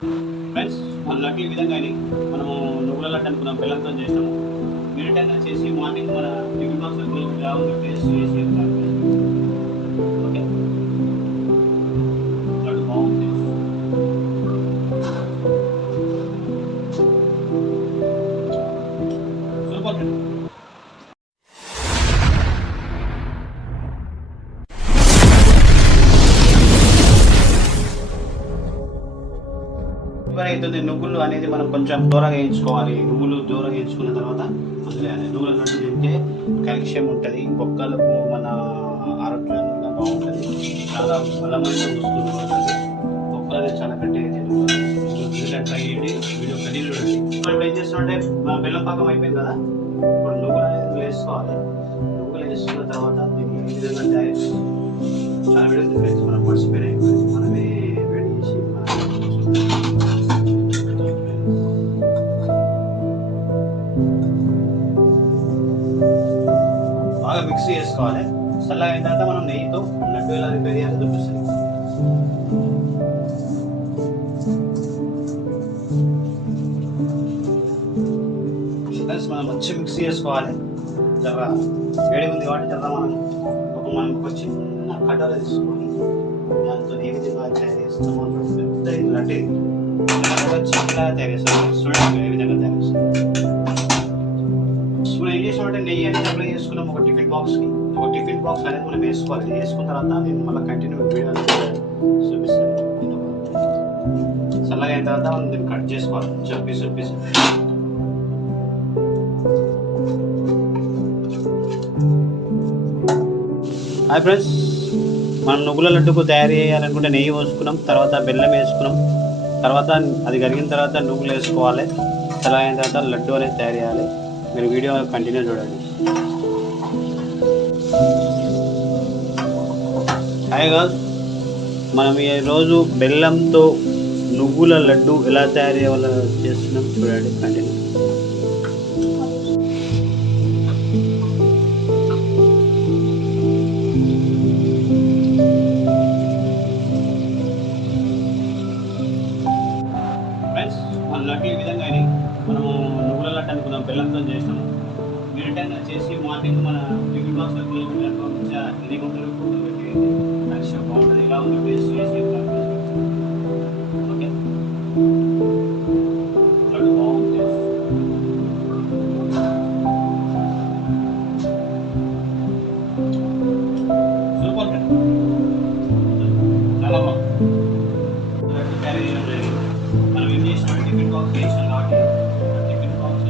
Friends మన లడ్డు ఈ విధంగా మనము నువ్వుల లడ్డు అనుకున్నాం, బెల్లంతో చేసినాము. మీరిటైనా చేసి మార్నింగ్ మన టిఫిన్ బాక్స్లో ఇలా ఉంది టేస్ట్ చేసి ఓకే. లడ్డు బాగుంది. సూపర్. అవుతుంది. నువ్వులు అనేది మనం కొంచెం దూరంగా వేయించుకోవాలి. నువ్వులు దూరంగా వేయించుకున్న తర్వాత అందులో నువ్వుల లడ్డు తింటే కాల్షియం ఉంటుంది, బొక్కలకు మన ఆరోగ్యంగా బాగుంటుంది, చాలా బలమైన వస్తువులు ఉంటుంది. బొక్కలు అనేది చాలా కట్టేది. ట్రై చేయండి, వీడియో కంటిన్యూ చూడండి. ఇప్పుడు ఏం చేస్తుంటే మన బెల్లం పాకం అయిపోయింది కదా, ఇప్పుడు నువ్వులు అనేది వేసుకోవాలి. నువ్వులు వేసుకున్న తర్వాత దీన్ని ఈ విధంగా తయారు చాలా వీడియో ఫ్రెండ్స్ మనం మర్చిపోయినాయి. మనమే వేడి చేసి బాగా మిక్స్ చేసుకోవాలి. చల్లగా అయిన తర్వాత మనం నెయ్యితో లడ్డు ఎలా ప్రిపేర్ చేయాలో చూపిస్తుంది. మనం మంచి మిక్స్ చేసుకోవాలి. జర వేడి ఉంది కాబట్టి జర మనం ఒక చిన్న కట్టలు తీసుకొని దాంతో ఏ విధంగా తయారు చేస్తామో పెద్ద లడ్డు చిన్నగా తయారు చేస్తాం. చూడండి ఏ విధంగా తయారు చేస్తాం. మనం ఏం చేసామంటే నెయ్యి అనేది అప్లై చేసుకున్నాం ఒక టిఫిన్ బాక్స్కి. ఒక టిఫిన్ బాక్స్ అనేది మనం వేసుకోవాలి. వేసుకున్న తర్వాత నేను మళ్ళీ కంటిన్యూ వీడియో చూపిస్తాను. చల్లగా అయిన తర్వాత మనం దీన్ని కట్ చేసుకోవాలి. చూపిస్తాను. హాయ్ ఫ్రెండ్స్, మనం నువ్వుల లడ్డుకు తయారు చేయాలనుకుంటే నెయ్యి పోసుకున్నాం, తర్వాత బెల్లం వేసుకున్నాం, తర్వాత అది కరిగిన తర్వాత నువ్వులు వేసుకోవాలి. చల్లగా అయిన తర్వాత లడ్డు అనేది తయారు చేయాలి. మీరు వీడియో కంటిన్యూ చూడండి. హాయ్ గర్ల్స్, మనం ఈరోజు బెల్లంతో నువ్వుల లడ్డు ఎలా తయారు చేయాలో చేస్తున్నాం. చూడండి కంటిన్యూ. ఫ్రెండ్స్ మన లడ్డు ఈ విధంగా మనము నువ్వుల లడ్డు అనుకున్నాం, బెల్లంతో చేసినాము. మీరిటైనా చేసి మార్నింగ్ మన టిఫిన్ బాక్స్లో ఎన్ని గుంటలు పెట్టి కాల్షియం బాగుంటుంది. ఇలా ఉంది టేస్ట్ చేసి ఓకే. లడ్డు బాగుంది. సూపర్. చాలా బాగుంది. లడ్డు క్యారీ చేయడం జరిగింది. మనం ఏం చేసినాం, టిఫిన్ బాక్స్ వేసినాం కాబట్టి టిఫిన్ బాక్స్